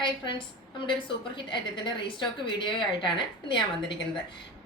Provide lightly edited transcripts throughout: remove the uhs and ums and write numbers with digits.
Hi friends, നമ്മുടെ ഒരു super hit ഐറ്റത്തിൻ്റെ restock video ആയിട്ടാണ് ഇന്ന് ഞാൻ വന്നിരിക്കുന്നത്.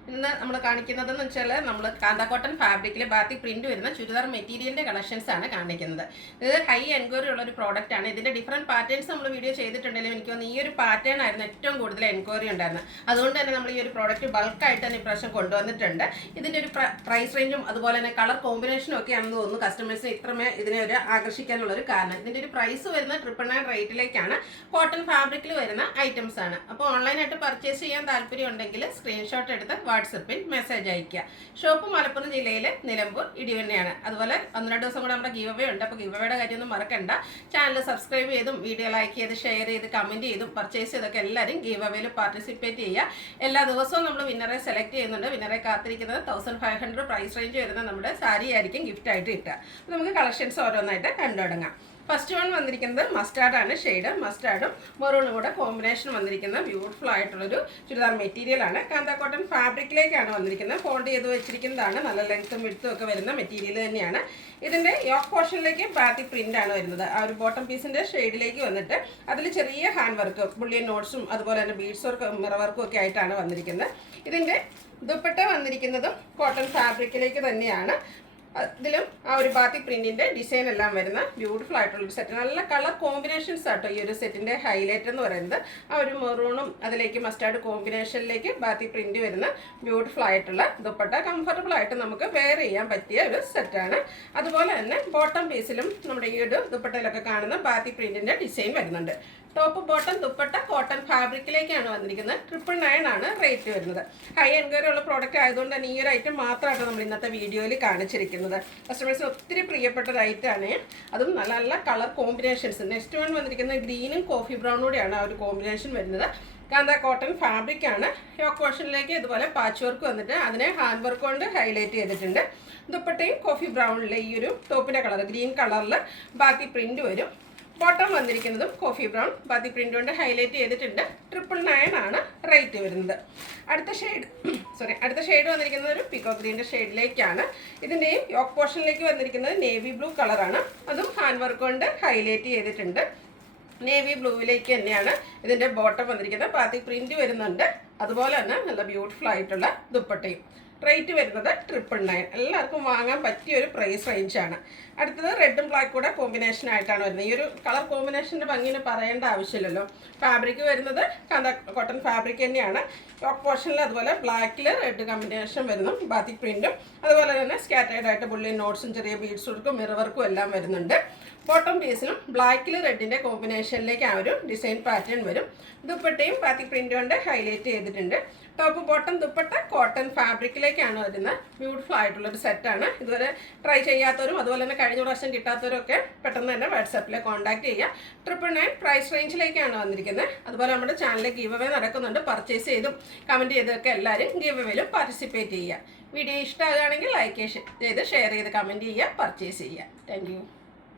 ഇന്ന് നമ്മൾ കാണിക്കുന്നതെന്ന് വെച്ചാൽ നമ്മൾ കാന്ത കോട്ടൺ ഫാബ്രിക്കിൽ ബാത്തിക് പ്രിന്റ് വരുന്ന ചുരിദാർ മെറ്റീരിയലിൻ്റെ കളക്ഷൻസ് ആണ് കാണിക്കുന്നത്. ഇത് ഹൈ എൻക്വയറി ഉള്ള ഒരു പ്രോഡക്റ്റ് ആണ്. ഇതിൻ്റെ ഡിഫറെൻറ്റ് പാറ്റേൺസ് നമ്മൾ വീഡിയോ ചെയ്തിട്ടുണ്ടെങ്കിലും എനിക്ക് തോന്നുന്നു ഈ ഒരു പാറ്റേൺ ആയിരുന്നു ഏറ്റവും കൂടുതൽ എൻക്വയറി ഉണ്ടായിരുന്നത്. അതുകൊണ്ട് തന്നെ നമ്മൾ ഈ ഒരു പ്രോഡക്റ്റ് ബൾക്കായിട്ട് തന്നെ ഇപ്രാവശ്യം കൊണ്ടുവന്നിട്ടുണ്ട്. ഇതിൻ്റെ ഒരു പ്രൈസ് റേഞ്ചും അതുപോലെ തന്നെ കളർ കോമ്പിനേഷനും ഒക്കെ ആണെന്ന് തോന്നുന്നു കസ്റ്റമേഴ്സിന് ഇത്രമേ ഇതിനെ ഒരു ആകർഷിക്കാനുള്ളൊരു കാരണം. ഇതിൻ്റെ ഒരു പ്രൈസ് വരുന്ന 999 റേറ്റിലേക്കാണ്. കോട്ടൺ ഫാബ്രിക്കിൽ വരുന്ന ഐറ്റംസ് ആണ്. അപ്പോൾ ഓൺലൈനായിട്ട് പർച്ചേസ് ചെയ്യാൻ താല്പര്യം ഉണ്ടെങ്കിൽ സ്ക്രീൻഷോട്ട് എടുത്ത് വാട്സപ്പിൽ മെസ്സേജ് അയക്കുക. ഷോപ്പ് മലപ്പുറം ജില്ലയിലെ നിലമ്പൂർ ഇടിവണ്ണയാണ്. അതുപോലെ 1-2 ദിവസം കൂടെ നമ്മുടെ ഗീവ് അവേ ഉണ്ട്. അപ്പോൾ ഗീവ് അവയുടെ കാര്യമൊന്നും മറക്കണ്ട. ചാനൽ സബ്സ്ക്രൈബ് ചെയ്തും വീഡിയോ ലൈക്ക് ചെയ്ത് ഷെയർ ചെയ്ത് കമൻറ്റ് ചെയ്തും പർച്ചേസ് ചെയ്തൊക്കെ എല്ലാവരും ഗീവ് അവേയിൽ പാർട്ടിസിപ്പേറ്റ് ചെയ്യുക. എല്ലാ ദിവസവും നമ്മൾ വിന്നറെ സെലക്ട് ചെയ്യുന്നുണ്ട്. വിന്നറെ കാത്തിരിക്കുന്നത് 1500 പ്രൈസ് റേഞ്ച് വരുന്ന നമ്മുടെ സാരി ആയിരിക്കും ഗിഫ്റ്റ് ആയിട്ട് കിട്ടുക. അപ്പോൾ നമുക്ക് കളക്ഷൻസ് ഓരോന്നായിട്ട് കണ്ടു തുടങ്ങാം. ഫസ്റ്റ് വൺ വന്നിരിക്കുന്നത് മസ്റ്റാർഡാണ്. ഷെയ്ഡ് മസ്റ്റാർഡും മെറൂണും കൂടെ കോമ്പിനേഷൻ വന്നിരിക്കുന്ന ബ്യൂട്ടിഫുൾ ആയിട്ടുള്ളൊരു ചുരിദാർ മെറ്റീരിയലാണ്. കാന്ത കോട്ടൺ ഫാബ്രിക്കിലേക്കാണ് വന്നിരിക്കുന്നത്. ഫോൾഡ് ചെയ്ത് വെച്ചിരിക്കുന്നതാണ്. നല്ല ലെങ്ത്തും വിഡ്ത്തും ഒക്കെ വരുന്ന മെറ്റീരിയൽ തന്നെയാണ്. ഇതിൻ്റെ യോക്ക് പോർഷനിലേക്ക് ബാത്തിക് പ്രിൻ്റ് ആണ് വരുന്നത്. ആ ഒരു ബോട്ടം പീസിൻ്റെ ഷെയ്ഡിലേക്ക് വന്നിട്ട് അതിൽ ചെറിയ ഹാൻഡ് വർക്ക്, ബുള്ളിയൻ നോട്ട്സും അതുപോലെ തന്നെ ബീഡ്സ് വർക്കും മിറർ വർക്കും ഒക്കെ ആയിട്ടാണ് വന്നിരിക്കുന്നത്. ഇതിൻ്റെ ദുപ്പട്ട വന്നിരിക്കുന്നതും കോട്ടൺ ഫാബ്രിക്കിലേക്ക് തന്നെയാണ്. ഇതിലും ആ ഒരു ബാത്തിക് പ്രിന്റിന്റെ ഡിസൈൻ എല്ലാം വരുന്ന ബ്യൂട്ടിഫുൾ ആയിട്ടുള്ള ഒരു സെറ്റ്. നല്ല കളർ കോമ്പിനേഷൻസ് ആട്ടോ ഈ ഒരു സെറ്റിന്റെ ഹൈലൈറ്റ് എന്ന് പറയുന്നത്. ആ ഒരു മെറൂണും അതിലേക്ക് മസ്റ്റാർഡ് കോമ്പിനേഷനിലേക്ക് ബാത്തിക് പ്രിന്റ് വരുന്ന ബ്യൂട്ടിഫുൾ ആയിട്ടുള്ള ദുപ്പട്ട കംഫർട്ടബിൾ ആയിട്ട് നമുക്ക് വെയർ ചെയ്യാൻ പറ്റിയ ഒരു സെറ്റാണ്. അതുപോലെ തന്നെ ബോട്ടം പീസിലും നമ്മുടെ ഈ ഒരു ദുപ്പട്ടയിലൊക്കെ കാണുന്ന ബാത്തിക് പ്രിന്റിന്റെ ഡിസൈൻ വരുന്നുണ്ട്. ടോപ്പ് ബോട്ടം ദുപ്പട്ട കോട്ടൺ ഫാബ്രിക്കിലേക്കാണ് വന്നിരിക്കുന്നത്. 999 ആണ് റേറ്റ് വരുന്നത്. ഹൈ എൻക്വയറി ഉള്ള പ്രോഡക്റ്റ് ആയതുകൊണ്ട് തന്നെ ഈ ഒരു ഐറ്റം മാത്രമായിട്ട് നമ്മൾ ഇന്നത്തെ വീഡിയോയിൽ കാണിച്ചിരിക്കുന്നത്. കസ്റ്റമേഴ്സിന് ഒത്തിരി പ്രിയപ്പെട്ട ഒരു ഐറ്റമാണ്. അതും നല്ല നല്ല കളർ കോമ്പിനേഷൻസ്. നെക്സ്റ്റ് വൺ വന്നിരിക്കുന്നത് ഗ്രീനും കോഫി ബ്രൗണൂടെയാണ് ആ ഒരു കോമ്പിനേഷൻ വരുന്നത്. കാന്ത കോട്ടൺ ഫാബ്രിക് ആണ്. യോക്ക് പോർഷനിലേക്ക് ഇതുപോലെ പാച്ച് വർക്ക് വന്നിട്ട് അതിനെ ഹാൻഡ് വർക്ക് കൊണ്ട് ഹൈലൈറ്റ് ചെയ്തിട്ടുണ്ട്. ദുപ്പട്ടയും കോഫി ബ്രൗണിലെ ഈ ഒരു ടോപ്പിൻ്റെ കളർ ഗ്രീൻ കളറിൽ ബാക്കി പ്രിന്റ് വരും. ബോട്ടം വന്നിരിക്കുന്നതും കോഫി ബ്രൗൺ ബാത്തി പ്രിന്റ് കൊണ്ട് ഹൈലൈറ്റ് ചെയ്തിട്ടുണ്ട്. 999 ആണ് റേറ്റ് വരുന്നത്. അടുത്ത ഷെയ്ഡ് വന്നിരിക്കുന്നത് ഒരു പിക്കോ ഗ്രീൻ്റെ ഷെയ്ഡിലേക്കാണ്. ഇതിൻ്റെയും യോക്ക് പോർഷനിലേക്ക് വന്നിരിക്കുന്നത് നേവി ബ്ലൂ കളറാണ്. അതും ഹാൻഡ് വർക്ക് കൊണ്ട് ഹൈലൈറ്റ് ചെയ്തിട്ടുണ്ട്. നേവി ബ്ലൂവിലേക്ക് തന്നെയാണ് ഇതിൻ്റെ ബോട്ടം വന്നിരിക്കുന്നത്. ബാത്തി പ്രിന്റ് വരുന്നുണ്ട്. അതുപോലെ തന്നെ നല്ല ബ്യൂട്ടിഫുൾ ആയിട്ടുള്ള ദുപ്പട്ടയും. റേറ്റ് വരുന്നത് 999. എല്ലാവർക്കും വാങ്ങാൻ പറ്റിയ ഒരു പ്രൈസ് റേഞ്ചാണ്. അടുത്തത് റെഡും ബ്ലാക്ക് കൂടെ കോമ്പിനേഷൻ ആയിട്ടാണ് വരുന്നത്. ഈ ഒരു കളർ കോമ്പിനേഷൻ്റെ ഭംഗിന് പറയേണ്ട ആവശ്യമില്ലല്ലോ. ഫാബ്രിക് വരുന്നത് കാന്ത കോട്ടൺ ഫാബ്രിക് തന്നെയാണ്. യോക്ക് പോർഷനിൽ അതുപോലെ ബ്ലാക്കിൽ റെഡ് കോമ്പിനേഷൻ വരുന്നു. ബാത്തിക് പ്രിൻറ്റും അതുപോലെ തന്നെ സ്കാറ്റേർഡ് ആയിട്ട് ബുള്ളിയൻ നോട്ട്സും ചെറിയ ബീഡ്സ് വർക്കും മിറർ വർക്കും എല്ലാം വരുന്നുണ്ട്. ബോട്ടം പീസിലും ബ്ലാക്കിൽ റെഡിൻ്റെ കോമ്പിനേഷനിലേക്ക് ആ ഒരു ഡിസൈൻ പാറ്റേൺ വരും. ദുപ്പട്ടയും ബാത്തിക് പ്രിൻ്റ് കൊണ്ട് ഹൈലൈറ്റ് ചെയ്തിട്ടുണ്ട്. ടോപ്പ് ബോട്ടം ദുപ്പട്ട കോട്ടൺ ഫാബ്രിക്കിലേക്കാണ് വരുന്നത്. ബ്യൂട്ടിഫുൾ ആയിട്ടുള്ളൊരു സെറ്റാണ്. ഇതുവരെ ട്രൈ ചെയ്യാത്തവരും അതുപോലെ തന്നെ കഴിഞ്ഞ പ്രാവശ്യം കിട്ടാത്തവരും ഒക്കെ പെട്ടെന്ന് തന്നെ വാട്സാപ്പിൽ കോൺടാക്ട് ചെയ്യുക. 999 പ്രൈസ് റേഞ്ചിലേക്കാണ് വന്നിരിക്കുന്നത്. അതുപോലെ നമ്മുടെ ചാനലിൽ ഗീവ് അവേ നടക്കുന്നുണ്ട്. പർച്ചേസ് ചെയ്തും കമൻറ്റ് ചെയ്തൊക്കെ എല്ലാവരും ഗീവ് അവേയിലും പാർട്ടിസിപ്പേറ്റ് ചെയ്യുക. വീഡിയോ ഇഷ്ടമാകുകയാണെങ്കിൽ ലൈക്ക് ചെയ്ത് ഷെയർ ചെയ്ത് കമൻറ്റ് ചെയ്യുക, പർച്ചേസ് ചെയ്യുക. താങ്ക്